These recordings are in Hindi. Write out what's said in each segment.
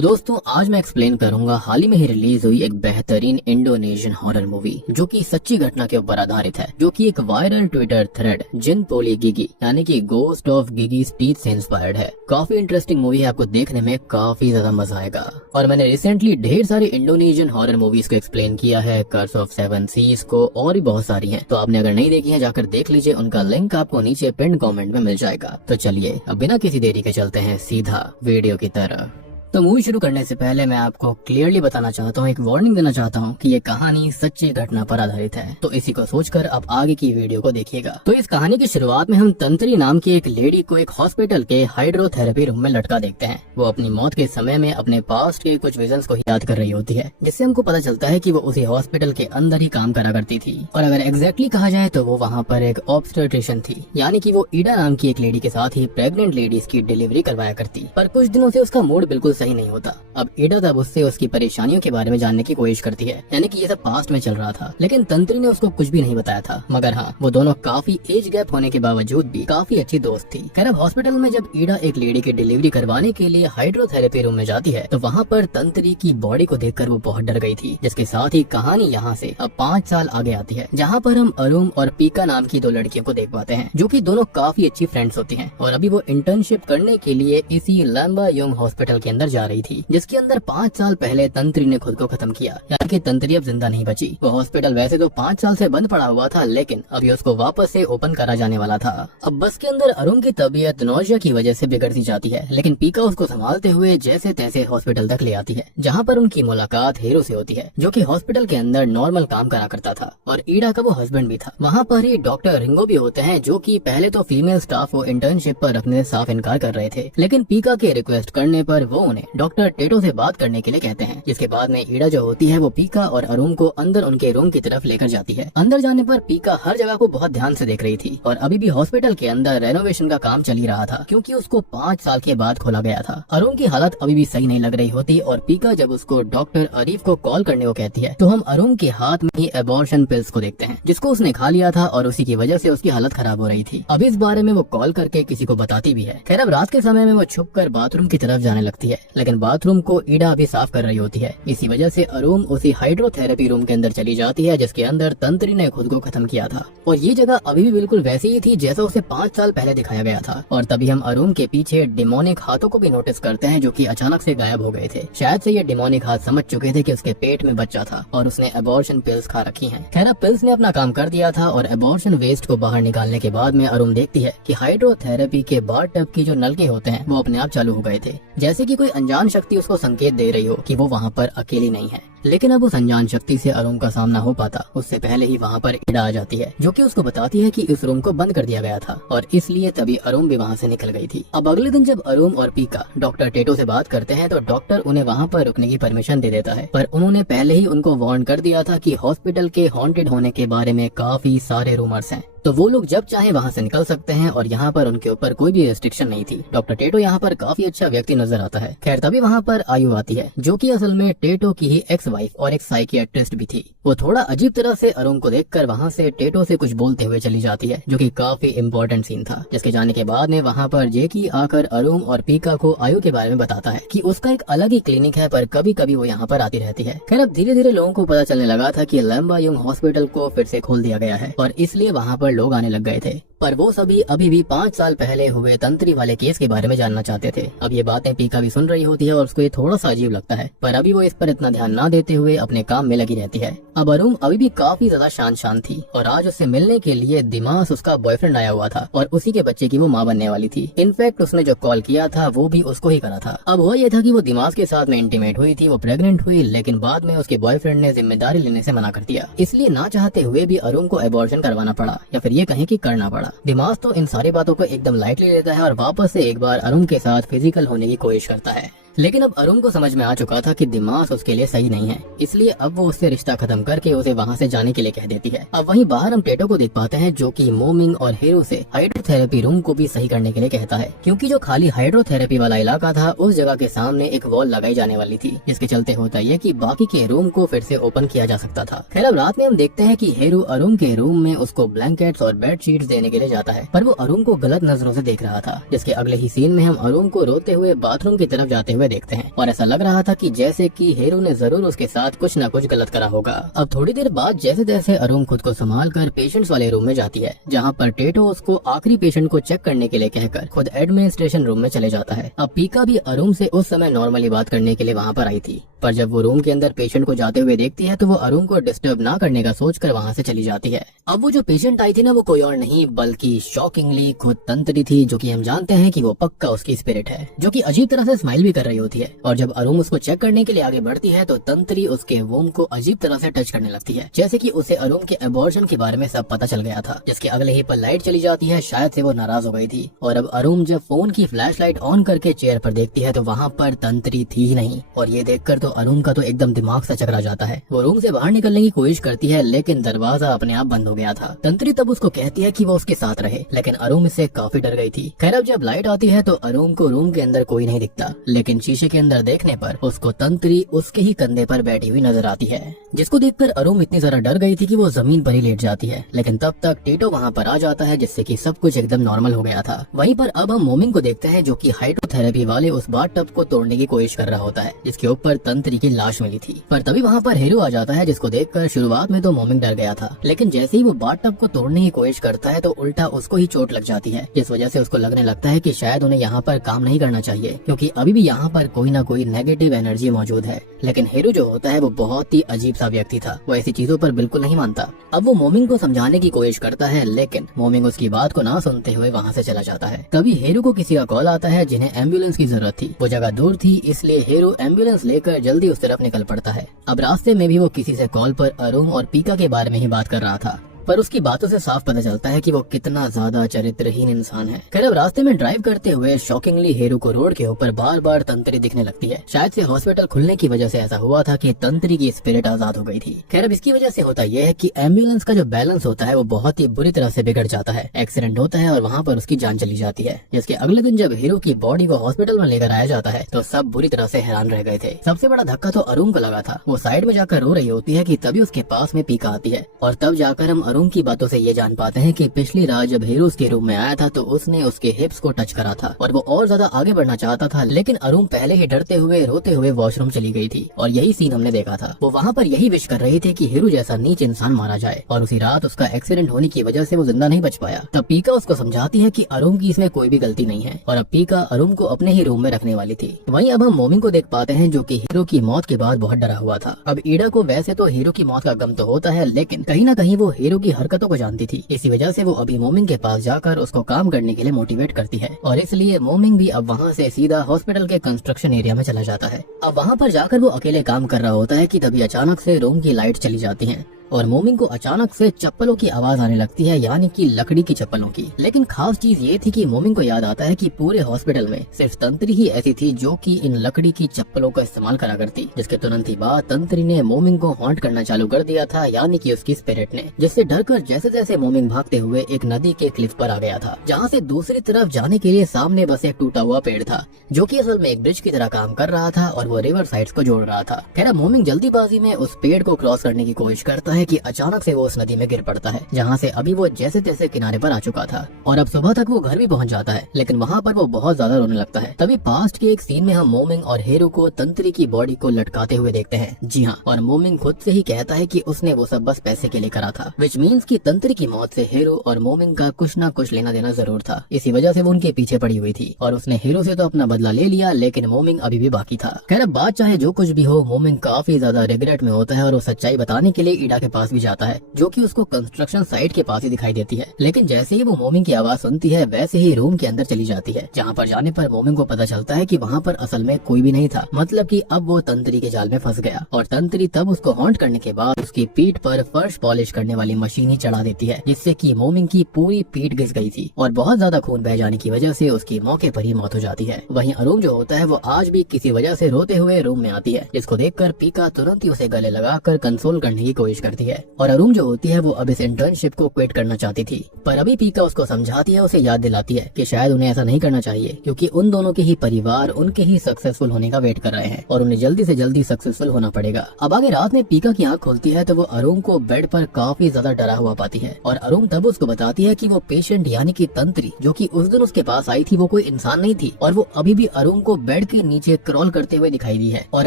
तो दोस्तों आज मैं एक्सप्लेन करूंगा हाल ही में ही रिलीज हुई एक बेहतरीन इंडोनेशियन हॉरर मूवी जो कि सच्ची घटना के ऊपर आधारित है, जो कि एक वायरल ट्विटर थ्रेड जिन पोली गिगी यानी कि गोस्ट ऑफ गिगी टीथ से इंस्पायर्ड है। काफी इंटरेस्टिंग मूवी है, आपको देखने में काफी ज्यादा मजा आएगा। और मैंने रिसेंटली ढेर सारी इंडोनेशियन हॉरर मूवीज को एक्सप्लेन किया है, कर्स ऑफ सेवन सीज को, और भी बहुत सारी है। तो आपने अगर नहीं देखी है जाकर देख लीजिए, उनका लिंक आपको नीचे पिन कॉमेंट में मिल जाएगा। तो चलिए अब बिना किसी देरी के चलते हैं सीधा वीडियो की तरफ। तो मूवी शुरू करने से पहले मैं आपको क्लियरली बताना चाहता हूँ, एक वार्निंग देना चाहता हूँ कि ये कहानी सच्ची घटना पर आधारित है। तो इसी को सोचकर आप आगे की वीडियो को देखिएगा। तो इस कहानी की शुरुआत में हम तंत्री नाम की एक लेडी को एक हॉस्पिटल के हाइड्रोथेरेपी रूम में लटका देखते हैं। वो अपनी मौत के समय में अपने पास्ट के कुछ विजन्स को याद कर रही होती है, जिससे हमको पता चलता है कि वो उसी हॉस्पिटल के अंदर ही काम करा करती थी। और अगर एग्जैक्टली कहा जाए तो वो वहाँ पर एक ऑब्स्टेट्रिशियन थी, यानी कि वो ईडा नाम की एक लेडी के साथ ही प्रेग्नेंट लेडीज की डिलीवरी करवाया करती। पर कुछ दिनों से उसका मूड बिल्कुल सही नहीं होता। अब ईडा तब उससे उसकी परेशानियों के बारे में जानने की कोशिश करती है, यानी कि ये सब पास्ट में चल रहा था, लेकिन तंत्री ने उसको कुछ भी नहीं बताया था। मगर हाँ, वो दोनों काफी एज गैप होने के बावजूद भी काफी अच्छी दोस्त थी। खैर अब हॉस्पिटल में जब ईडा एक लेडी की डिलीवरी करवाने के लिए हाइड्रोथेरेपी रूम में जाती है तो वहाँ पर तंत्री की बॉडी को देखकर वो बहुत डर गई थी। जिसके साथ ही कहानी यहाँ से अब 5 साल आगे आती है, जहाँ पर हम अरुम और पीका नाम की 2 लड़कियों को देख पाते हैं, जो कि दोनों काफी अच्छी फ्रेंड्स होती हैं। और अभी वो इंटर्नशिप करने के लिए इसी लैम्बायोंग हॉस्पिटल के अंदर जा रही थी, जिसके अंदर 5 साल पहले तंत्री ने खुद को खत्म किया, यानी कि तंत्री अब जिंदा नहीं बची। वो हॉस्पिटल वैसे तो 5 साल से बंद पड़ा हुआ था, लेकिन अभी उसको वापस से ओपन करा जाने वाला था। अब बस के अंदर अरुण की तबीयत नौजिया की वजह से बिगड़ती जाती है, लेकिन पीका उसको संभालते हुए जैसे तैसे हॉस्पिटल तक ले आती है, जहाँ पर उनकी मुलाकात हीरो से होती है, जो कि हॉस्पिटल के अंदर नॉर्मल काम करा करता था और ईडा का वो हस्बैंड भी था। वहाँ पर ही डॉक्टर रिंगो भी होते हैं, जो कि पहले तो फीमेल स्टाफ को इंटर्नशिप पर रखने से साफ इनकार कर रहे थे, लेकिन पीका के रिक्वेस्ट करने पर वो उन्हें डॉक्टर टेटो से बात करने के लिए कहते हैं। जिसके बाद में ईडा जो होती है वो पीका और अरुण को अंदर उनके रूम की तरफ लेकर जाती है। अंदर जाने पर पीका हर जगह को बहुत ध्यान से देख रही थी और अभी भी हॉस्पिटल के अंदर रेनोवेशन का काम चल ही रहा था, क्योंकि उसको 5 साल के बाद खोला गया था। अरुण की हालत अभी भी सही नहीं लग रही होती और पीका जब उसको डॉक्टर अरीफ को कॉल करने को कहती है तो हम अरुण के हाथ में ही एबॉर्शन पिल्स को देखते हैं, जिसको उसने खा लिया था और उसी की वजह से उसकी हालत खराब हो रही थी। अब इस बारे में वो कॉल करके किसी को बताती भी है। खैर अब रात के समय में वो छुप कर बाथरूम की तरफ जाने लगती है, लेकिन बाथरूम को ईडा अभी साफ कर रही होती है। इसी वजह से अरुण उसी हाइड्रोथेरेपी रूम के अंदर चली जाती है, जिसके अंदर तंत्री ने खुद को खत्म किया था। और ये जगह अभी भी बिल्कुल वैसी ही थी जैसा उसे 5 साल पहले दिखाया गया था। और तभी हम अरुण के पीछे डिमोनिक हाथों को भी नोटिस करते हैं, जो कि अचानक से गायब हो गए थे। शायद से ये डिमोनिक हाथ समझ चुके थे कि उसके पेट में बच्चा था और उसने एबॉर्शन पिल्स खा रखी हैं। खैर पिल्स ने अपना काम कर दिया था और एबॉर्शन वेस्ट को बाहर निकालने के बाद में अरुण देखती है कि हाइड्रोथेरेपी के बाथ टब की जो नलके होते हैं वो अपने आप चालू हो गए थे, जैसे कि कोई अनजान शक्ति उसको संकेत दे रही हो कि वो वहाँ पर अकेली नहीं है। लेकिन अब उस अनजान शक्ति से अरुण का सामना हो पाता उससे पहले ही वहाँ पर ईडा आ जाती है, जो कि उसको बताती है कि इस रूम को बंद कर दिया गया था और इसलिए तभी अरुण भी वहाँ से निकल गई थी। अब अगले दिन जब अरुण और पीका डॉक्टर टेटो से बात करते हैं तो डॉक्टर उन्हें वहाँ पर रुकने की परमिशन दे देता है, पर उन्होंने पहले ही उनको वार्न कर दिया था कि हॉस्पिटल के हॉन्टेड होने के बारे में काफी सारे रूमर्स हैं, तो वो लोग जब चाहे वहाँ से निकल सकते हैं और यहाँ पर उनके ऊपर कोई भी रेस्ट्रिक्शन नहीं थी। डॉक्टर टेटो यहाँ पर काफी अच्छा व्यक्ति नजर आता है। खैर तभी वहाँ पर आयु आती है, जो कि असल में टेटो की ही एक्स वाइफ और एक साइकियाट्रिस्ट भी थी। वो थोड़ा अजीब तरह से अरुण को देखकर वहाँ से टेटो से कुछ बोलते हुए चली जाती है, जो कि काफी इम्पोर्टेंट सीन था। जिसके जाने के बाद में वहाँ पर जेकी आकर अरुण और पीका को आयु के बारे में बताता है कि उसका एक अलग ही क्लिनिक है, पर कभी कभी वो यहाँ पर आती रहती है। खैर अब धीरे धीरे लोगों को पता चलने लगा था कि लैम्बायोंग हॉस्पिटल को फिर से खोल दिया गया है और इसलिए वहाँ पर लोग आने लग गए थे। पर वो सभी अभी भी 5 साल पहले हुए तंत्री वाले केस के बारे में जानना चाहते थे। अब ये बातें पीका भी सुन रही होती है और उसको ये थोड़ा सा अजीब लगता है, पर अभी वो इस पर इतना ध्यान ना देते हुए अपने काम में लगी रहती है। अब अरुण अभी भी काफी ज्यादा शांत थी और आज उससे मिलने के लिए दिमाग उसका बॉयफ्रेंड आया हुआ था और उसी के बच्चे की वो माँ बनने वाली थी। इनफैक्ट उसने जो कॉल किया था वो भी उसको ही करा था। अब वो ये था कि वो दिमाग के साथ में इंटीमेट हुई थी, वो प्रेग्नेंट हुई, लेकिन बाद में उसके बॉयफ्रेंड ने जिम्मेदारी लेने से मना कर दिया। इसलिए ना चाहते हुए भी अरुण को एबॉर्शन करवाना पड़ा, या फिर ये कहें कि करना पड़ा। दिमाग तो इन सारी बातों को एकदम लाइटली लेता है और वापस से एक बार अरुण के साथ फिजिकल होने की कोशिश करता है। लेकिन अब अरुण को समझ में आ चुका था कि दिमाग उसके लिए सही नहीं है, इसलिए अब वो उससे रिश्ता खत्म करके उसे वहाँ से जाने के लिए कह देती है। अब वहीं बाहर हम टेटो को देख पाते हैं, जो कि मोमिंग और हीरो से हाइड्रोथेरेपी रूम को भी सही करने के लिए कहता है, क्योंकि जो खाली हाइड्रोथेरेपी वाला इलाका था उस जगह के सामने एक वॉल लगाई जाने वाली थी, जिसके चलते होता ये कि बाकी के रूम को फिर से ओपन किया जा सकता था। खैर अब रात में हम देखते हैं कि हीरो अरुण के रूम में उसको ब्लैंकेट्स और बेड शीट्स देने के लिए जाता है, पर वो अरुण को गलत नजरों से देख रहा था। जिसके अगले ही सीन में हम अरुण को रोते हुए बाथरूम की तरफ जाते हुए देखते हैं और ऐसा लग रहा था कि जैसे कि हेरू ने जरूर उसके साथ कुछ न कुछ गलत करा होगा। अब थोड़ी देर बाद जैसे जैसे अरुण खुद को संभाल कर पेशेंट्स वाले रूम में जाती है, जहाँ पर टेटो उसको आखिरी पेशेंट को चेक करने के लिए कहकर खुद एडमिनिस्ट्रेशन रूम में चले जाता है। अब पीका भी अरुण से उस समय नॉर्मली बात करने के लिए वहाँ पर आई थी, पर जब वो रूम के अंदर पेशेंट को जाते हुए देखती है तो वो अरुण को डिस्टर्ब ना करने का सोचकर वहाँ से चली जाती है। अब वो जो पेशेंट आई थी ना, वो कोई और नहीं बल्कि शॉकिंगली खुद तंत्री थी, जो कि हम जानते हैं कि वो पक्का उसकी स्पिरिट है, जो कि अजीब तरह से स्माइल भी कर रही होती है। और जब अरुण उसको चेक करने के लिए आगे बढ़ती है तो तंत्री उसके वोम को अजीब तरह से टच करने लगती है, जैसे कि उसे अरुण के अबॉर्शन के बारे में सब पता चल गया था। जिसके अगले ही पल लाइट चली जाती है, शायद से वो नाराज हो गई थी। और अब अरुण जब फोन की फ्लैशलाइट ऑन करके चेयर पर देखती है तो वहाँ पर तंत्री थी ही नहीं। और ये देखकर तो अरुण का तो एकदम दिमाग सा चकरा जाता है। वो रूम से बाहर निकलने की कोशिश करती है, लेकिन दरवाजा अपने आप बंद हो गया था। तंत्री तब उसको कहती है कि वो उसके साथ रहे, लेकिन अरुण इससे काफी डर गई थी। खैर अब जब लाइट आती है तो अरुण को रूम के अंदर कोई नहीं दिखता, लेकिन शीशे के अंदर देखने पर उसको तंत्री उसके ही कंधे पर बैठी हुई नजर आती है, जिसको देखकर अरुण इतनी ज्यादा डर गई थी कि वो जमीन पर ही लेट जाती है। लेकिन तब तक टेटो वहाँ पर आ जाता है, जिससे कि सब कुछ एकदम नॉर्मल हो गया था। वहीं पर अब हम मोमिंग को देखते हैं, जो कि हाइड्रोथेरेपी वाले उस बाथ को तोड़ने की कोशिश कर रहा होता है, जिसके ऊपर तंत्री की लाश मिली थी। पर तभी वहाँ पर हेरू आ जाता है, जिसको देखकर शुरुआत में तो मोमिंग डर गया था, लेकिन जैसे ही वो बाथ को तोड़ने की कोशिश करता है तो उल्टा उसको ही चोट लग जाती है, जिस वजह से उसको लगने लगता है कि शायद उन्हें यहाँ पर काम नहीं करना चाहिए, क्योंकि अभी भी यहाँ पर कोई ना कोई नेगेटिव एनर्जी मौजूद है। लेकिन हेरू जो होता है वो बहुत ही अजीब सा व्यक्ति था, वो ऐसी चीजों पर बिल्कुल नहीं मानता। अब वो मोमिंग को समझाने की कोशिश करता है, लेकिन मोमिंग उसकी बात को ना सुनते हुए वहाँ से चला जाता है। तभी हेरू को किसी का कॉल आता है, जिन्हें एम्बुलेंस की जरूरत थी। वो जगह दूर थी, इसलिए हेरू एम्बुलेंस लेकर जल्दी उस तरफ निकल पड़ता है। अब रास्ते में भी वो किसी से कॉल पर अरुण और पीका के बारे में ही बात कर रहा था, पर उसकी बातों से साफ पता चलता है कि वो कितना ज्यादा चरित्रहीन इंसान है। खैर अब रास्ते में ड्राइव करते हुए शॉकिंगली हेरू को रोड के ऊपर बार बार तंत्री दिखने लगती है। शायद से हॉस्पिटल खुलने की वजह से ऐसा हुआ था कि तंत्री की स्पिरिट आजाद हो गई थी। खैर अब इसकी वजह से होता यह है कि एम्बुलेंस का जो बैलेंस होता है वो बहुत ही बुरी तरह से बिगड़ जाता है। एक्सीडेंट होता है और वहाँ पर उसकी जान चली जाती है। जिसके अगले दिन जब हेरू की बॉडी को हॉस्पिटल में लेकर आया जाता है तो सब बुरी तरह से हैरान रह गए थे। सबसे बड़ा धक्का तो अरुण को लगा था। वो साइड में जाकर रो रही होती है कि तभी उसके पास में पीका आती है, और तब जाकर हम अरुण की बातों से ये जान पाते हैं कि पिछली रात जब हेरू उसके रूम में आया था तो उसने उसके हिप्स को टच करा था और वो और ज्यादा आगे बढ़ना चाहता था, लेकिन अरुण पहले ही डरते हुए रोते हुए वॉशरूम चली गई थी। और यही सीन हमने देखा था। वो वहाँ पर यही विश कर रही थी कि हेरू जैसा नीच इंसान मारा जाए, और उसी रात उसका एक्सीडेंट होने की वजह से वो जिंदा नहीं बच पाया। तब पीका उसको समझाती है कि अरुण की इसमें कोई भी गलती नहीं है, और अब पीका अरुण को अपने ही रूम में रखने वाली थी। वहीं अब हम मोमिंग को देख पाते हैं, जो कि हीरो की मौत के बाद बहुत डरा हुआ था। अब ईडा को वैसे तो हीरो की मौत का गम तो होता है, लेकिन कहीं ना कहीं वो हीरो की हरकतों को जानती थी। इसी वजह से वो अभी मोमिंग के पास जाकर उसको काम करने के लिए मोटिवेट करती है, और इसलिए मोमिंग भी अब वहाँ से सीधा हॉस्पिटल के कंस्ट्रक्शन एरिया में चला जाता है। अब वहाँ पर जाकर वो अकेले काम कर रहा होता है कि तभी अचानक से रूम की लाइट चली जाती है और मोमिंग को अचानक से चप्पलों की आवाज आने लगती है, यानी कि लकड़ी की चप्पलों की। लेकिन खास चीज ये थी कि मोमिंग को याद आता है कि पूरे हॉस्पिटल में सिर्फ तंत्री ही ऐसी थी जो कि इन लकड़ी की चप्पलों का इस्तेमाल करा करती। जिसके तुरंत ही बाद तंत्री ने मोमिंग को हॉन्ट करना चालू कर दिया था, यानी कि उसकी स्पिरिट ने, जिससे डरकर जैसे जैसे मोमिंग भागते हुए एक नदी के क्लिफ पर आ गया था, जहाँ से दूसरी तरफ जाने के लिए सामने बस एक टूटा हुआ पेड़ था, जो कि असल में एक ब्रिज की तरह काम कर रहा था और वो रिवर साइड्स को जोड़ रहा था। खैर मोमिंग जल्दीबाजी में उस पेड़ को क्रॉस करने की कोशिश करता है कि अचानक से वो उस नदी में गिर पड़ता है, जहाँ से अभी वो जैसे तैसे किनारे पर आ चुका था। और अब सुबह तक वो घर भी पहुंच जाता है, लेकिन वहाँ पर वो बहुत ज्यादा रोने लगता है। तभी पास्ट के एक सीन में हम मोमिंग और हेरू को तंत्री की बॉडी को लटकाते हुए देखते हैं। जी हाँ, और मोमिंग खुद से ही कहता है कि उसने वो सब बस पैसे के लिए करा था, विच मीन्स की तंत्री की मौत से हेरू और मोमिंग का कुछ न कुछ लेना देना जरूर था। इसी वजह से वो उनके पीछे पड़ी हुई थी, और उसने हेरू से तो अपना बदला ले लिया, लेकिन मोमिंग अभी भी बाकी था। खैर अब बात चाहे जो कुछ भी हो, मोमिंग काफी ज्यादा रिग्रेट में होता है और वो सच्चाई बताने के लिए ईडा के पास भी जाता है, जो कि उसको कंस्ट्रक्शन साइट के पास ही दिखाई देती है। लेकिन जैसे ही वो मोमिंग की आवाज सुनती है, वैसे ही रूम के अंदर चली जाती है, जहाँ पर जाने पर मोमिंग को पता चलता है कि वहाँ पर असल में कोई भी नहीं था। मतलब कि अब वो तंत्री के जाल में फंस गया, और तंत्री तब उसको हॉन्ट करने के बाद उसकी पीठ पर फर्श पॉलिश करने वाली मशीन ही चढ़ा देती है, जिससे कि मोमिंग की पूरी पीठ घिस गई थी और बहुत ज्यादा खून बह जाने की वजह से उसकी मौके पर ही मौत हो जाती है। वहीं अरुण जो होता है वो आज भी किसी वजह से रोते हुए रूम में आती है, जिसको देखकर पीका तुरंत ही उसे गले लगाकर कंसोल करने की कोशिश करती करती है और अरुण जो होती है वो अब इस इंटर्नशिप को क्विट करना चाहती थी। पर अभी पीका उसको समझाती है, उसे याद दिलाती है कि शायद उन्हें ऐसा नहीं करना चाहिए क्योंकि उन दोनों के ही परिवार उनके ही सक्सेसफुल होने का वेट कर रहे हैं और उन्हें जल्दी से जल्दी सक्सेसफुल होना पड़ेगा। अब आगे रात में पीका की आंख खोलती है तो वो अरुण को बेड पर काफी ज्यादा डरा हुआ पाती है और अरुण तब उसको बताती है कि वो पेशेंट यानी कि तंत्री जो कि उस दिन उसके पास आई थी वो कोई इंसान नहीं थी और वो अभी भी अरुण को बेड के नीचे क्रॉल करते हुए दिखाई दी है और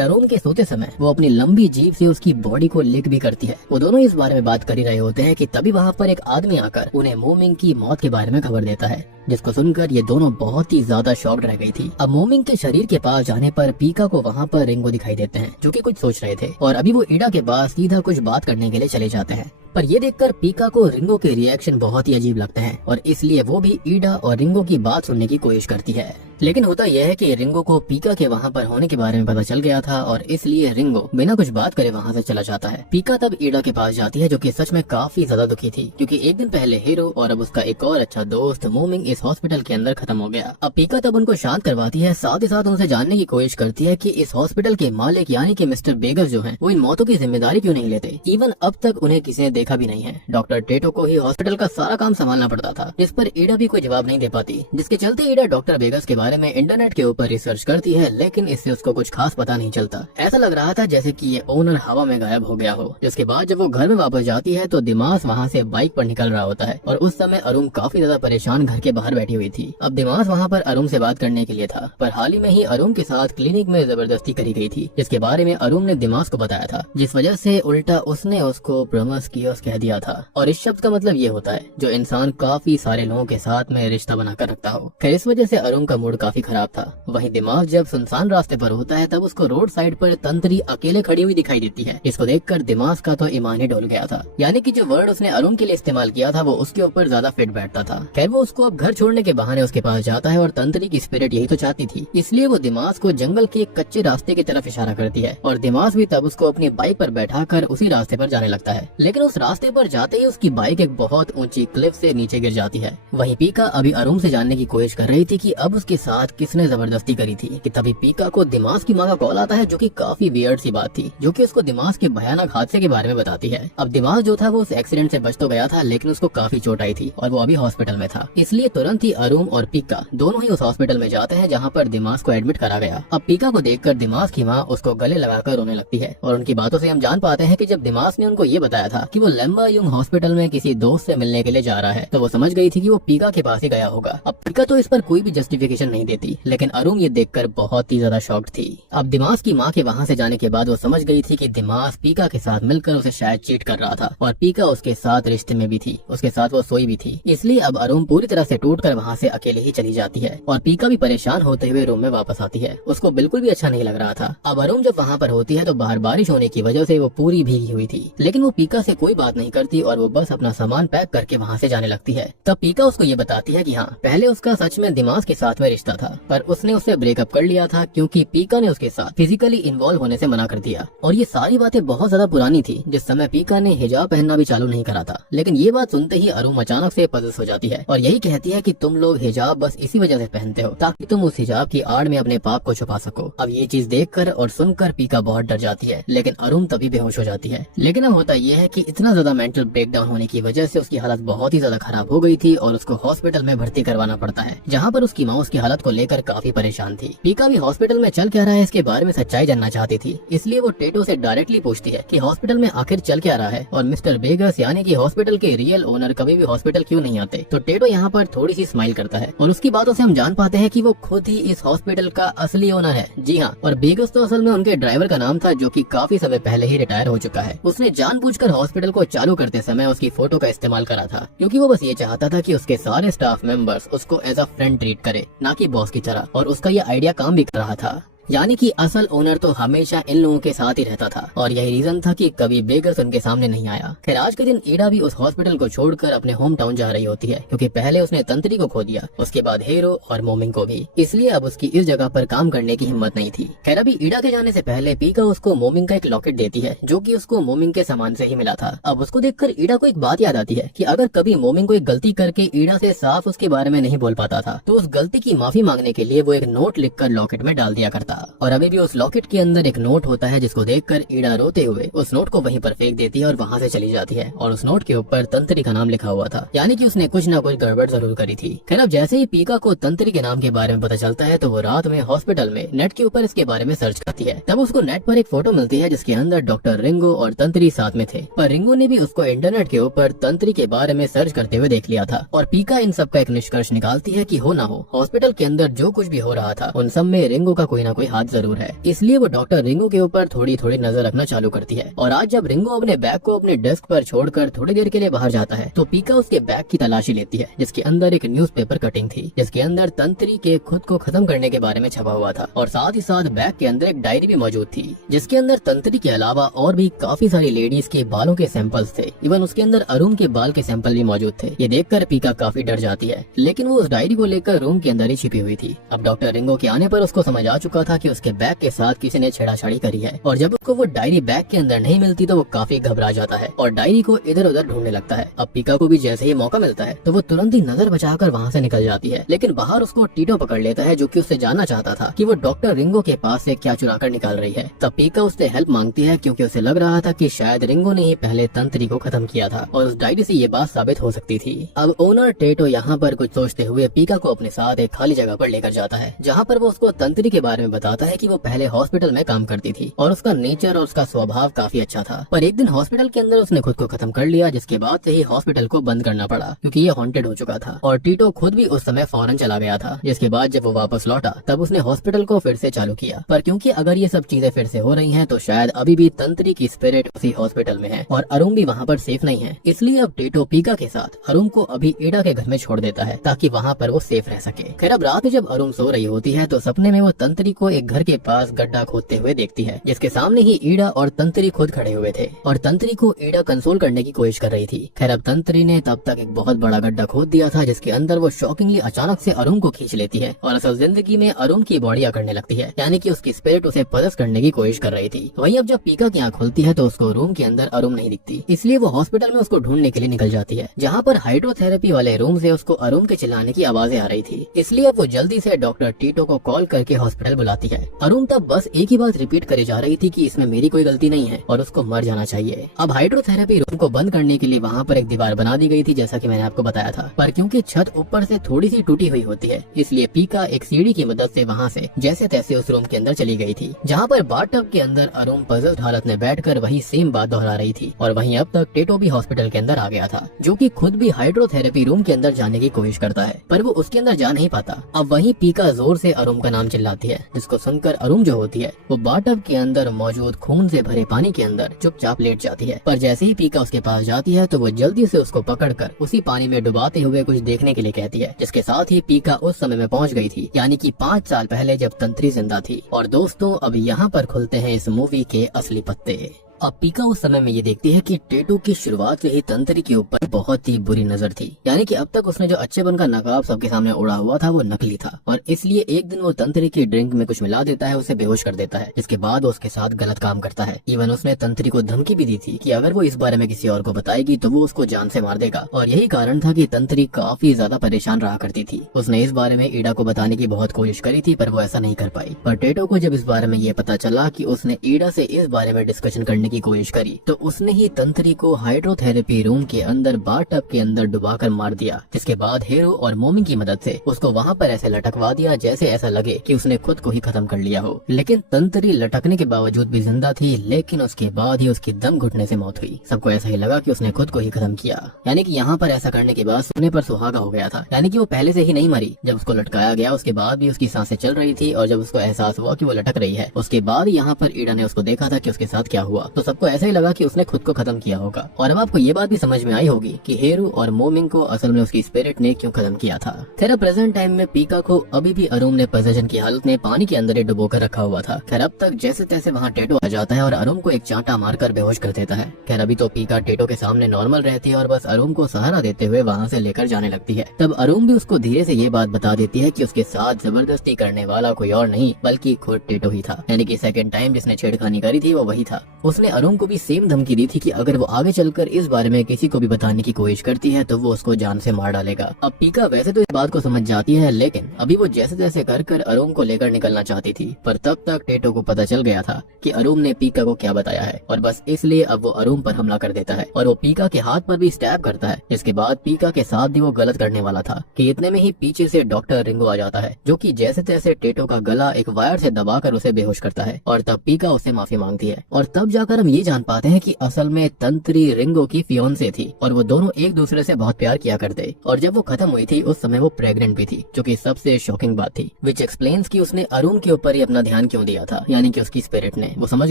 अरुण के सोते समय वो अपनी लंबी जीभ से उसकी बॉडी को लिक भी करती है। वो दोनों इस बारे में बात कर ही रहे होते हैं कि तभी वहाँ पर एक आदमी आकर उन्हें मोमिंग की मौत के बारे में खबर देता है, जिसको सुनकर ये दोनों बहुत ही ज्यादा शॉक्ड रह गई थी। अब मोमिंग के शरीर के पास जाने पर पीका को वहाँ पर रिंगो दिखाई देते हैं जो कि कुछ सोच रहे थे और अभी वो ईडा के पास सीधा कुछ बात करने के लिए चले जाते हैं। पर ये देखकर पीका को रिंगो के रिएक्शन बहुत ही अजीब लगते हैं और इसलिए वो भी ईडा और रिंगो की बात सुनने की कोशिश करती है। लेकिन होता यह है कि रिंगो को पीका के वहाँ पर होने के बारे में पता चल गया था और इसलिए रिंगो बिना कुछ बात करे वहाँ से चला जाता है। पीका तब ईडा के पास जाती है जो कि सच में काफी ज्यादा दुखी थी क्योंकि एक दिन पहले हीरो और अब उसका एक और अच्छा दोस्त मोमिंग इस हॉस्पिटल के अंदर खत्म हो गया। अब पीका तब उनको शांत करवाती है, साथ ही साथ उनसे जानने की कोशिश करती है कि इस हॉस्पिटल के मालिक यानी कि मिस्टर बेगर जो हैं वो इन मौतों की जिम्मेदारी क्यों नहीं लेते। इवन अब तक उन्हें किसी ने देखा भी नहीं है। डॉक्टर टेटो को ही हॉस्पिटल का सारा काम संभालना पड़ता था, जिस पर ईडा भी कोई जवाब नहीं दे पाती, जिसके चलते ईडा डॉक्टर बेगस के बारे में इंटरनेट के ऊपर रिसर्च करती है लेकिन इससे उसको कुछ खास पता नहीं चलता। ऐसा लग रहा था जैसे कि ये ओनर हवा में गायब हो गया हो। जिसके बाद जब वो घर में वापस जाती है तो दिमाग वहाँ से बाइक पर निकल रहा होता है और उस समय अरुण काफी ज्यादा परेशान घर के बाहर बैठी हुई थी। अब दिमाग वहाँ पर अरुण से बात करने के लिए था, पर हाल ही में ही अरुण के साथ क्लिनिक में जबरदस्ती करी गई थी, जिसके बारे में अरुण ने दिमाग को बताया था, जिस वजह से उल्टा उसने उसको प्रोमिस्क्यूअस कह दिया था। और इस शब्द का मतलब ये होता है जो इंसान काफी सारे लोगों के साथ में रिश्ता बनाकर रखता हो। खैर इस वजह से अरुण का मूड काफी खराब था। वहीं दिमाग जब सुनसान रास्ते पर होता है तब उसको रोड साइड पर तंत्री अकेले खड़ी हुई दिखाई देती है। इसको देखकर दिमाग का तो ईमान ही डोल गया था, यानी कि जो वर्ड उसने अरुण के लिए इस्तेमाल किया था वो उसके ऊपर ज्यादा फिट बैठता था। खैर वो उसको अब घर छोड़ने के बहाने उसके पास जाता है और तंत्री की स्पिरिट यही तो चाहती थी, इसलिए वो दिमाग को जंगल के एक कच्चे रास्ते की तरफ इशारा करती है और दिमाग भी तब उसको अपनी बाइक पर बैठाकर उसी रास्ते पर जाने लगता है। लेकिन उस रास्ते पर जाते ही उसकी बाइक एक बहुत ऊंची क्लिफ से नीचे गिर जाती है। वहीं पीका अभी अरुण से जानने की कोशिश कर रही थी कि अब उसके साथ किसने जबरदस्ती करी थी कि तभी पीका को दिमाग की माँ का कॉल आता है, जो कि काफी वियर्ड सी बात थी, जो कि उसको दिमाग के भयानक हादसे के बारे में बताती है। अब दिमाग जो था वो उस एक्सीडेंट से बच तो गया था लेकिन उसको काफी चोट आई थी और वो अभी हॉस्पिटल में था, इसलिए तुरंत ही अरुण और पीका दोनों ही उस हॉस्पिटल में जाते हैं जहाँ पर दिमाग को एडमिट करा गया। अब पीका को देखकर दिमाग की माँ उसको गले लगाकर रोने लगती है और उनकी बातों से हम जान पाते हैं कि जब दिमाग ने उनको ये बताया था कि वो लंबा यूंग हॉस्पिटल में किसी दोस्त से मिलने के लिए जा रहा है तो वो समझ गई थी कि वो पीका के पास ही गया होगा। अब पीका तो इस पर कोई भी जस्टिफिकेशन नहीं देती, लेकिन अरुण ये देखकर बहुत ही ज्यादा शॉक्ड थी। अब दिमाग की माँ के वहाँ से जाने के बाद वो समझ गई थी कि दिमाग पीका के साथ मिलकर उसे शायद चीट कर रहा था और पीका उसके साथ रिश्ते में भी थी, उसके साथ वो सोई भी थी। इसलिए अब अरुण पूरी तरह से टूटकर वहाँ से अकेले ही चली जाती है और पीका भी परेशान होते हुए रूम में वापस आती है। उसको बिल्कुल भी अच्छा नहीं लग रहा था। अब अरुण जब वहाँ पर होती है तो बाहर बारिश होने की वजह से वो पूरी भीगी हुई थी, लेकिन वो पीका से कोई बात नहीं करती और वो बस अपना सामान पैक करके वहाँ से जाने लगती है। तब पीका उसको ये बताती है कि हाँ, पहले उसका सच में दिमाग के साथ में रिश्ता था पर उसने उससे ब्रेकअप कर लिया था क्योंकि पीका ने उसके साथ फिजिकली इन्वॉल्व होने से मना कर दिया। और ये सारी बातें बहुत ज्यादा पुरानी थी जिस समय पीका ने हिजाब पहनना भी चालू नहीं करा था। लेकिन ये बात सुनते ही अरुण अचानक से पजस हो जाती है और यही कहती है कि तुम लोग हिजाब बस इसी वजह से पहनते हो ताकि तुम उस हिजाब की आड़ में अपने पाप को छुपा सको। अब ये चीज देखकर और सुनकर पीका बहुत डर जाती है, लेकिन अरुण तभी बेहोश हो जाती है। लेकिन अब होता यह है कि इतना ज्यादा मेंटल ब्रेकडाउन होने की वजह से उसकी हालत बहुत ही ज्यादा खराब हो गई थी और उसको हॉस्पिटल में भर्ती करवाना पड़ता है, जहाँ पर उसकी माँ उसकी हालत को लेकर काफी परेशान थी। पीका भी हॉस्पिटल में चल क्या रहा है इसके बारे में सच्चाई जानना चाहती थी, इसलिए वो टेटो से डायरेक्टली पूछती है कि हॉस्पिटल में आखिर चल क्या रहा है और मिस्टर बेगस यानी कि हॉस्पिटल के रियल ओनर कभी भी हॉस्पिटल क्यों नहीं आते। तो टेटो यहाँ पर थोड़ी सी स्माइल करता है और उसकी बातों से हम जान पाते हैं कि वो खुद ही इस हॉस्पिटल का असली ओनर है। जी हाँ, और बेगस तो असल में उनके ड्राइवर का नाम था जो कि काफी समय पहले ही रिटायर हो चुका है। उसने जानबूझकर हॉस्पिटल को चालू करते समय उसकी फोटो का इस्तेमाल करा था क्योंकि वो बस ये चाहता था कि उसके सारे स्टाफ मेंबर्स उसको एज अ फ्रेंड ट्रीट करे, ना कि बॉस की तरह। और उसका ये आइडिया काम भी कर रहा था, यानी कि असल ओनर तो हमेशा इन लोगों के साथ ही रहता था और यही रीजन था कि कभी बेगस उनके सामने नहीं आया। खैर आज के दिन ईडा भी उस हॉस्पिटल को छोड़कर अपने होम टाउन जा रही होती है क्योंकि पहले उसने तंत्री को खो दिया, उसके बाद हीरो और मोमिंग को भी, इसलिए अब उसकी इस जगह पर काम करने की हिम्मत नहीं थी। खैर अभी ईडा के जाने से पहले पीका उसको मोमिंग का एक लॉकेट देती है जो कि उसको मोमिंग के सामान से ही मिला था। अब उसको देखकर ईडा को एक बात याद आती है कि अगर कभी मोमिंग को एक गलती करके ईडा से साफ उसके बारे में नहीं बोल पाता था तो उस गलती की माफी मांगने के लिए वो एक नोट लिखकर लॉकेट में डाल दिया करता। था। और अभी भी उस लॉकेट के अंदर एक नोट होता है जिसको देखकर ईडा रोते हुए उस नोट को वहीं पर फेंक देती है और वहाँ से चली जाती है। और उस नोट के ऊपर तंत्री का नाम लिखा हुआ था, यानी कि उसने कुछ ना कुछ गड़बड़ जरूर करी थी। खैर अब जैसे ही पीका को तंत्री के नाम के बारे में पता चलता है तो वो रात में हॉस्पिटल में नेट के ऊपर इसके बारे में सर्च करती है। तब उसको नेट पर एक फोटो मिलती है जिसके अंदर डॉक्टर रिंगो और तंत्री साथ में थे, पर रिंगो ने भी उसको इंटरनेट के ऊपर तंत्री के बारे में सर्च करते हुए देख लिया था। और पीका इन सब का एक निष्कर्ष निकालती है कि हो ना हो हॉस्पिटल के अंदर जो कुछ भी हो रहा था उन सब में रिंगो का कोई ना कोई हाथ जरूर है। इसलिए वो डॉक्टर रिंगो के ऊपर थोड़ी थोड़ी नजर रखना चालू करती है। और आज जब रिंगो अपने बैग को अपने डेस्क पर छोड़कर थोड़ी देर के लिए बाहर जाता है तो पीका उसके बैग की तलाशी लेती है, जिसके अंदर एक न्यूज़पेपर कटिंग थी जिसके अंदर तंत्री के खुद को खत्म करने के बारे में छपा हुआ था। और साथ ही साथ बैग के अंदर एक डायरी भी मौजूद थी जिसके अंदर तंत्री के अलावा और भी काफी सारी लेडीज के बालों के सैंपल्स थे। इवन उसके अंदर अरुण के बाल के सैंपल भी मौजूद थे। ये देखकर पीका काफी डर जाती है, लेकिन वो उस डायरी को लेकर रूम के अंदर ही छिपी हुई थी। अब डॉक्टर रिंगो के आने पर उसको समझ आ चुका था कि उसके बैग के साथ किसी ने छेड़छाड़ी करी है। और जब उसको वो डायरी बैग के अंदर नहीं मिलती तो वो काफी घबरा जाता है और डायरी को इधर उधर ढूंढने लगता है। अब पीका को भी जैसे ही मौका मिलता है तो वो तुरंत ही नजर बचाकर वहाँ से निकल जाती है, लेकिन बाहर उसको टीटो पकड़ लेता है जो कि उससे जानना चाहता था कि वो डॉक्टर रिंगो के पास से क्या चुरा कर निकाल रही है। तब पीका उससे हेल्प मांगती है क्योंकि उसे लग रहा था कि शायद रिंगो ने ही पहले तंत्री को खत्म किया था और उस डायरी से ये बात साबित हो सकती थी। अब ओनर टेटो यहाँ पर कुछ सोचते हुए पीका को अपने साथ एक खाली जगह पर लेकर जाता है जहाँ पर वो उसको तंत्री के बारे में बताता है कि वो पहले हॉस्पिटल में काम करती थी और उसका नेचर और उसका स्वभाव काफी अच्छा था, पर एक दिन हॉस्पिटल के अंदर उसने खुद को खत्म कर लिया, जिसके बाद से ही हॉस्पिटल को बंद करना पड़ा क्योंकि ये हॉन्टेड हो चुका था। और टीटो खुद भी उस समय फौरन चला गया था, जिसके बाद जब वो वापस लौटा तब उसने हॉस्पिटल को फिर से चालू किया। पर क्योंकि अगर ये सब चीजें फिर से हो रही हैं तो शायद अभी भी तंत्री की स्पिरिट उसी हॉस्पिटल में है और अरुण भी वहाँ पर सेफ नहीं है। इसलिए अब टीटो पीका के साथ अरुण को अभी ईडा के घर में छोड़ देता है ताकि वहाँ पर वो सेफ रह सके। खैर अब रात में जब अरुण सो रही होती है तो सपने में वो तंत्री को एक घर के पास गड्ढा खोदते हुए देखती है जिसके सामने ही ईडा और तंत्री खुद खड़े हुए थे और तंत्री को ईडा कंसोल करने की कोशिश कर रही थी। खैर अब तंत्री ने तब तक एक बहुत बड़ा गड्ढा खोद दिया था जिसके अंदर वो शॉकिंगली अचानक से अरुण को खींच लेती है और असल जिंदगी में अरुण की बॉडी करने लगती है, यानी कि उसकी स्पिरिट उसे पदस करने की कोशिश कर रही थी। वहीं अब जब पीका की आंख खुलती है तो उसको रूम के अंदर अरुण नहीं दिखती, इसलिए वो हॉस्पिटल में उसको ढूंढने के लिए निकल जाती है जहाँ पर हाइड्रोथेरेपी वाले रूम से उसको अरुण के चिल्लाने की आवाजें आ रही थी। इसलिए अब वो जल्दी से डॉक्टर टीटो को कॉल करके हॉस्पिटल बुलाती है। अरुण तब बस एक ही बात रिपीट करे जा रही थी कि इसमें मेरी कोई गलती नहीं है और उसको मर जाना चाहिए। अब हाइड्रोथेरेपी रूम को बंद करने के लिए वहाँ पर एक दीवार बना दी गई थी जैसा कि मैंने आपको बताया था, पर क्योंकि छत ऊपर से थोड़ी सी टूटी हुई होती है इसलिए पीका एक सीढ़ी की मदद से वहाँ से जैसे तैसे उस रूम के अंदर चली गई थी जहाँ पर बाथटब के अंदर अरुण पजल हालत में बैठकर वही सेम बात दोहरा रही थी। और वहीं अब तक टेटो भी हॉस्पिटल के अंदर आ गया था जो कि खुद भी हाइड्रोथेरेपी रूम के अंदर जाने की कोशिश करता है, पर वो उसके अंदर जा नहीं पाता। अब वहीं पीका जोर से अरुण का नाम चिल्लाती है जिसको सुनकर अरुण जो होती है वो बाथटब के अंदर मौजूद खून से भरे पानी के अंदर चुपचाप लेट जाती है। पर जैसे ही पीका उसके पास जाती है तो वो जल्दी से उसको पकड़कर उसी पानी में डुबाते हुए कुछ देखने के लिए कहती है, जिसके साथ ही पीका उस समय में पहुंच गई थी, यानी कि 5 साल पहले जब तंत्री जिंदा थी। और दोस्तों अब यहाँ पर खुलते हैं इस मूवी के असली पत्ते। अब पीका उस समय में ये देखती है कि टेटू की शुरुआत से ही तंत्री के ऊपर बहुत ही बुरी नजर थी, यानी कि अब तक उसने जो अच्छेपन का नकाब सबके सामने उड़ा हुआ था वो नकली था। और इसलिए एक दिन वो तंत्री की ड्रिंक में कुछ मिला देता है, उसे बेहोश कर देता है, जिसके बाद वो उसके साथ गलत काम करता है। इवन उसने तंत्री को धमकी भी दी थी कि अगर वो इस बारे में किसी और को बताएगी तो वो उसको जान से मार देगा। और यही कारण था कि तंत्री काफी ज्यादा परेशान रहा करती थी। उसने इस बारे में ईडा को बताने की बहुत कोशिश करी थी पर वो ऐसा नहीं कर पाई। पर टेटो को जब इस बारे में ये पता चला कि उसने ईडा से इस बारे में डिस्कशन करने की कोशिश करी तो उसने ही तंत्री को हाइड्रोथेरेपी रूम के अंदर बाथटब के अंदर डुबाकर मार दिया, जिसके बाद हेरो और मोमी की मदद से उसको वहाँ पर ऐसे लटकवा दिया जैसे ऐसा लगे कि उसने खुद को ही खत्म कर लिया हो। लेकिन तंत्री लटकने के बावजूद भी जिंदा थी, लेकिन उसके बाद ही उसकी दम घुटने से मौत हुई। सबको ऐसा ही लगा कि उसने खुद को ही खत्म किया, यानी कि यहाँ पर ऐसा करने के बाद सोने पर सुहागा हो गया था, यानी कि वो पहले से ही नहीं मरी। जब उसको लटकाया गया उसके बाद भी उसकी सांसें चल रही थी और जब उसको एहसास हुआ कि वो लटक रही है उसके बाद यहाँ पर ईडा ने उसको देखा था कि उसके साथ क्या हुआ, तो सबको ऐसा ही लगा कि उसने खुद को खत्म किया होगा। और अब आपको ये बात भी समझ में आई होगी कि हेरू और मोमिंग को असल में उसकी स्पिरिट ने क्यों खत्म किया था। खैर प्रेजेंट टाइम में पीका को अभी भी अरुण ने पोजेशन की हालत में पानी के अंदर ही डुबो कर रखा हुआ था। खैर अब तक जैसे तैसे वहाँ टेटो आ जाता है और अरुण को एक चांटा मारकर बेहोश कर देता है। खैर अभी तो पीका टेटो के सामने नॉर्मल रहती है और बस अरुण को सहारा देते हुए वहाँ से लेकर जाने लगती है। तब अरुण भी उसको धीरे से ये बात बता देती है कि उसके साथ जबरदस्ती करने वाला कोई और नहीं बल्कि खुद टेटो ही था, यानी कि सेकंड टाइम जिसने छेड़खानी करी थी वो वही था। उसने उसने अरुण को भी सेम धमकी दी थी कि अगर वो आगे चलकर इस बारे में किसी को भी बताने की कोशिश करती है तो वो उसको जान से मार डालेगा। अब पीका वैसे तो इस बात को समझ जाती है, लेकिन अभी वो जैसे तैसे कर अरुण को लेकर निकलना चाहती थी। पर तब तक टेटो को पता चल गया था कि अरुण ने पीका को क्या बताया है और बस इसलिए अब वो अरुण पर हमला कर देता है और वो पीका के हाथ पर भी स्टैब करता है। इसके बाद पीका के साथ भी वो गलत करने वाला था कि इतने में ही पीछे से डॉक्टर रिंगो आ जाता है, जो कि जैसे तैसे टेटो का गला एक वायर से दबाकर उसे बेहोश करता है और तब पीका उससे माफी मांगती है। और तब जाकर हम ये जान पाते हैं कि असल में तंत्री रिंगो की फियोंसे थी और वो दोनों एक दूसरे से बहुत प्यार किया करते। और जब वो खत्म हुई थी उस समय वो प्रेग्नेंट भी थी, जो कि सबसे शॉकिंग बात थी, विच एक्सप्लेन्स कि उसने अरुण के ऊपर ही अपना ध्यान क्यों दिया था। यानी कि उसकी स्पिरिट ने वो समझ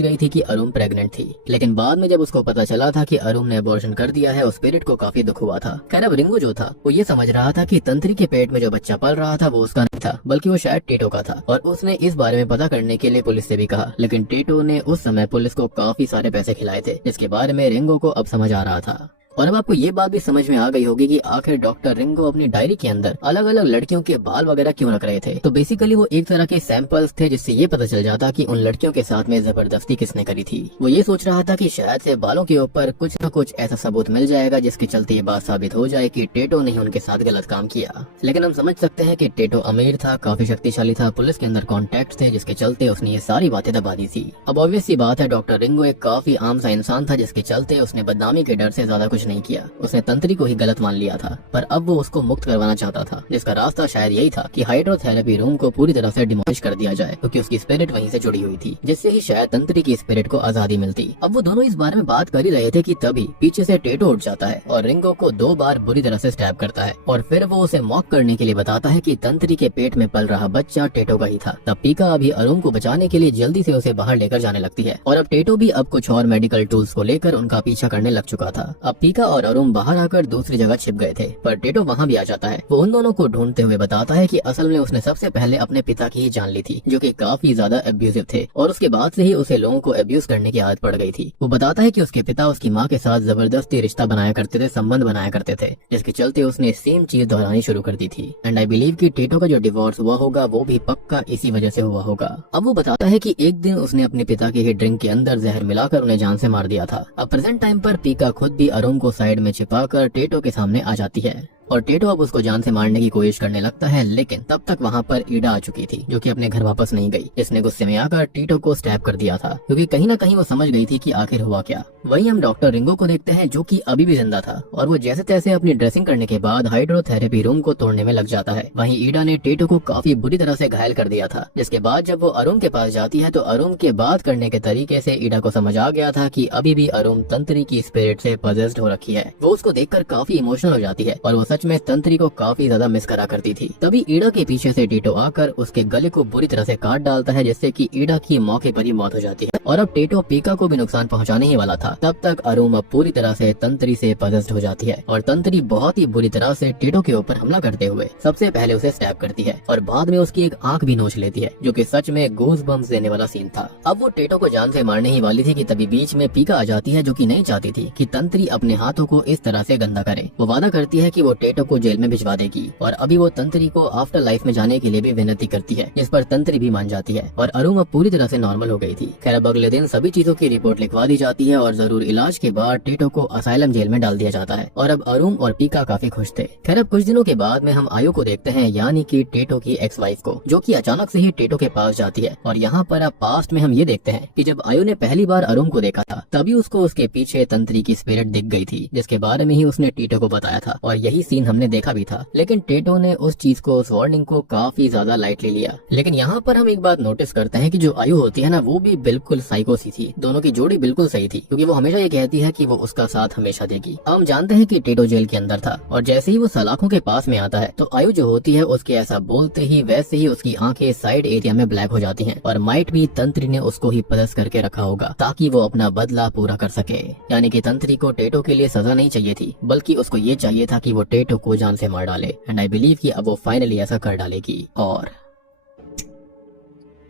गई थी कि अरुण प्रेग्नेंट थी, लेकिन बाद में जब उसको पता चला था कि अरुण ने अबॉर्शन कर दिया है, उस स्पिरिट को काफी दुख हुआ था। खैर अब रिंगो जो था वो ये समझ रहा था कि तंत्री के पेट में जो बच्चा पल रहा था वो उसका नहीं था, बल्कि वो शायद टेटो का था। और उसने इस बारे में पता करने के लिए पुलिस से भी कहा, लेकिन टेटो ने उस समय पुलिस को काफी सारे पैसे खिलाए थे, जिसके बारे में रिंगो को अब समझ आ रहा था। और अब आपको ये बात भी समझ में आ गई होगी कि आखिर डॉक्टर रिंगो अपनी डायरी के अंदर अलग अलग लड़कियों के बाल वगैरह क्यों रख रहे थे। तो बेसिकली वो एक तरह के सैंपल्स थे, जिससे ये पता चल जाता कि उन लड़कियों के साथ में जबरदस्ती किसने करी थी। वो ये सोच रहा था कि शायद से बालों के ऊपर कुछ न कुछ ऐसा सबूत मिल जाएगा जिसके चलते ये बात साबित हो जाए कि टेटो ने उनके साथ गलत काम किया। लेकिन हम समझ सकते हैं कि टेटो अमीर था, काफी शक्तिशाली था, पुलिस के अंदर कॉन्टेक्ट थे, जिसके चलते उसने ये सारी बातें दबा दी थी। अब ऑब्वियस सी बात है, डॉक्टर रिंगो एक काफी आम सा इंसान था, जिसके चलते उसने बदनामी के डर से ज्यादा कुछ नहीं किया। उसने तंत्री को ही गलत मान लिया था, पर अब वो उसको मुक्त करवाना चाहता था, जिसका रास्ता शायद यही था कि हाइड्रोथेरेपी रूम को पूरी तरह से डिमोलिश कर दिया जाए, क्योंकि उसकी स्पिरिट वहीं से जुड़ी हुई थी, जिससे ही शायद तंत्री की स्पिरिट को आजादी मिलती। अब वो दोनों इस बारे में बात कर ही रहे थे कि तभी पीछे से टेटो उठ जाता है और रिंगो को 2 बार बुरी तरह से स्टैब करता है और फिर वो उसे मॉक करने के लिए बताता है कि तंत्री के पेट में पल रहा बच्चा टेटो का ही था। तब पीका अभी अरुण को बचाने के लिए जल्दी से उसे बाहर लेकर जाने लगती है और अब टेटो भी अब कुछ और मेडिकल टूल्स को लेकर उनका पीछा करने लग चुका था। अब पीका और अरुण बाहर आकर दूसरी जगह छिप गए थे, पर टेटो वहाँ भी आ जाता है। वो उन दोनों को ढूंढते हुए बताता है कि असल में उसने सबसे पहले अपने पिता की ही जान ली थी, जो कि काफी ज्यादा अब्यूजिव थे और उसके बाद से ही उसे लोगों को अब्यूज करने की आदत पड़ गई थी। वो बताता है कि उसके पिता उसकी माँ के साथ जबरदस्ती रिश्ता बनाया करते थे, संबंध बनाया करते थे, जिसके चलते उसने सेम चीज दोहरानी शुरू कर दी थी। एंड आई बिलीव कि टेटो का जो डिवोर्स हुआ होगा वो भी पक्का इसी वजह से हुआ होगा। अब वो बताता है कि एक दिन उसने अपने पिता के ही ड्रिंक के अंदर जहर मिलाकर उन्हें जान से मार दिया था। अब प्रेजेंट टाइम पर पीका खुद भी अरुण को साइड में छिपाकर टेटो के सामने आ जाती है और टेटो अब उसको जान से मारने की कोशिश करने लगता है, लेकिन तब तक वहाँ पर ईडा आ चुकी थी, जो कि अपने घर वापस नहीं गई। इसने गुस्से में आकर टेटो को स्टैब कर दिया था, क्योंकि कहीं ना कहीं वो समझ गई थी कि आखिर हुआ क्या। वहीं हम डॉक्टर रिंगो को देखते हैं, जो कि अभी भी जिंदा था और वो जैसे तैसे अपनी ड्रेसिंग करने के बाद हाइड्रोथेरेपी रूम को तोड़ने में लग जाता है। वहीं ईडा ने टेटो को काफी बुरी तरह से घायल कर दिया था, जिसके बाद जब वो अरुण के पास जाती है तो अरुण के बात करने के तरीके से ईडा को समझ आ गया था कि अभी भी अरुण तंत्री की स्पिरिट से पजेस्ड हो रखी है। वो उसको देखकर काफी इमोशनल हो जाती है और वो सच में तंत्री को काफी ज्यादा मिस करा करती थी। तभी ईडा के पीछे से टेटो आकर उसके गले को बुरी तरह से काट डालता है, जिससे कि ईडा की मौके पर ही मौत हो जाती है और अब टेटो पीका को भी नुकसान पहुंचाने ही वाला था। तब तक अरुण अब पूरी तरह से तंत्री से पजेस्ड हो जाती है और तंत्री बहुत ही बुरी तरह से टेटो के ऊपर हमला करते हुए सबसे पहले उसे स्टैब करती है और बाद में उसकी एक आंख भी नोच लेती है, जो कि सच में गूज बम्स देने वाला सीन था। अब वो टेटो को जान से मारने ही वाली थी कि तभी बीच में पीका आ जाती है, जो कि नहीं चाहती थी कि तंत्री अपने हाथों को इस तरह से गंदा करे। वो वादा करती है कि वो टेटो को जेल में भिजवा देगी और अभी वो तंत्री को आफ्टर लाइफ में जाने के लिए भी विनती करती है, जिस पर तंत्री भी मान जाती है और अरुण अब पूरी तरह से नॉर्मल हो गई थी। खैर अब अगले दिन सभी चीजों की रिपोर्ट लिखवा दी जाती है और जरूर इलाज के बाद टेटो को असाइलम जेल में डाल दिया जाता है और अब अरुण और पीका काफी खुश थे। खैर अब कुछ दिनों के बाद में हम आयु को देखते हैं, यानी कि टेटो की एक्स वाइफ को, जो कि अचानक से ही टेटो के पास जाती है और यहाँ पर अब पास्ट में हम ये देखते हैं कि जब आयु ने पहली बार अरुण को देखा था तभी उसको उसके पीछे तंत्री की स्पिरिट दिख गई थी, जिसके बारे में ही उसने टेटो को बताया था और यही सीन हमने देखा भी था। लेकिन टेटो ने उस चीज को, उस वार्निंग को काफी ज्यादा लाइटली लिया। लेकिन यहाँ पर हम एक बात नोटिस करते हैं कि जो आयु होती है ना, वो भी बिल्कुल साइको सी थी। दोनों की जोड़ी बिल्कुल सही थी, क्योंकि वो हमेशा ये कहती है कि वो उसका साथ हमेशा देगी। हम जानते हैं कि टेटो जेल के अंदर था और जैसे ही वो सलाखों के पास में आता है तो आयु जो होती है उसके ऐसा बोलते ही वैसे ही उसकी आंखें साइड एरिया में ब्लैक हो जाती हैं और माइट भी तंत्री ने उसको ही पदस करके रखा होगा ताकि वो अपना बदला पूरा कर सके। यानी कि तंत्री को टेटो के लिए सजा नहीं चाहिए थी, बल्कि उसको ये चाहिए था कि वो टेटो को जान से मार डाले। एंड आई बिलीव कि अब वो फाइनली ऐसा कर डालेगी और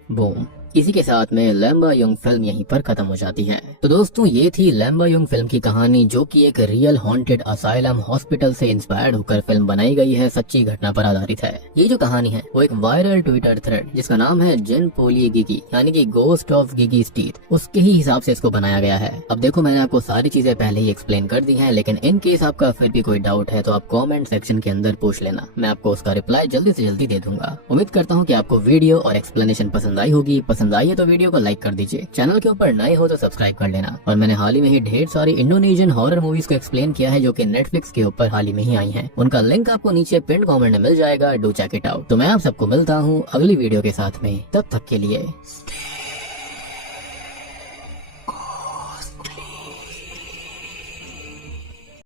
बूम, इसी के साथ में लैम्बा यंग फिल्म यहीं पर खत्म हो जाती है। तो दोस्तों ये थी लैम्बा यंग फिल्म की कहानी, जो कि एक रियल हॉन्टेड असाइलम हॉस्पिटल से इंस्पायर्ड होकर फिल्म बनाई गई है, सच्ची घटना पर आधारित है। ये जो कहानी है वो एक वायरल ट्विटर थ्रेड जिसका नाम है जिन पोली गिगी यानी कि गोस्ट ऑफ गिगी स्टीथ, उसके ही हिसाब से इसको बनाया गया है। अब देखो मैंने आपको सारी चीजें पहले ही एक्सप्लेन कर दी हैं, लेकिन इन केस आपका फिर भी कोई डाउट है तो आप कमेंट सेक्शन के अंदर पूछ लेना, मैं आपको उसका रिप्लाई जल्दी से जल्दी दे दूंगा। उम्मीद करता हूँ कि आपको वीडियो और एक्सप्लेनेशन पसंद आई होगी। पसंद आई है तो वीडियो को लाइक कर दीजिए, चैनल के ऊपर नए हो तो सब्सक्राइब कर लेना। और मैंने हाल ही में ही ढेर सारी इंडोनेशियन हॉरर मूवीज को एक्सप्लेन किया है जो कि नेटफ्लिक्स के ऊपर हाल ही में ही आई हैं। उनका लिंक आपको नीचे पिन कमेंट में मिल जाएगा, डू चेक इट आउट। तो मैं आप सबको मिलता हूँ अगली वीडियो के साथ में, तब तक के लिए